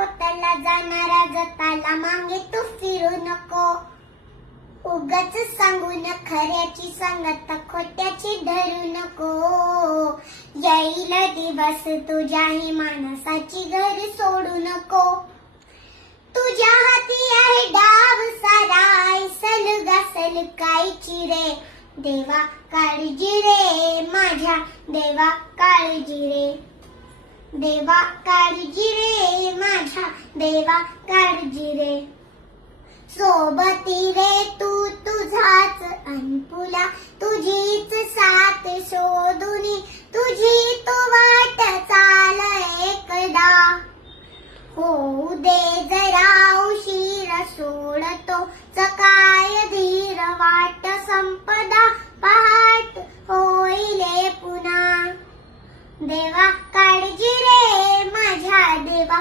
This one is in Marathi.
होताला जाणारा जताला मागे तू फिरू नको. उगाच सांगून खऱ्याची सांगत खोट्याची धरू नको. येईल दिवस तुझ्याही माणसाची घर सोडू नको. तुझ्या हाती आहे डाव सारा ऐसल कायची रे. देवा काळजी रे माझ्या देवा काळजी रे. देवा काळजी रे माझ्या देवा काळजी रे. सोबती रे तू तुझाच अनपुला तुझीच साथ शोधुनी तुझी तू वाट चाल एकदा. होऊ दे जरा उशीर सोडतो चकाय धीर वाट संपदा पहाट होईले पुन्हा. देवा काळजी रे माझ्या देवा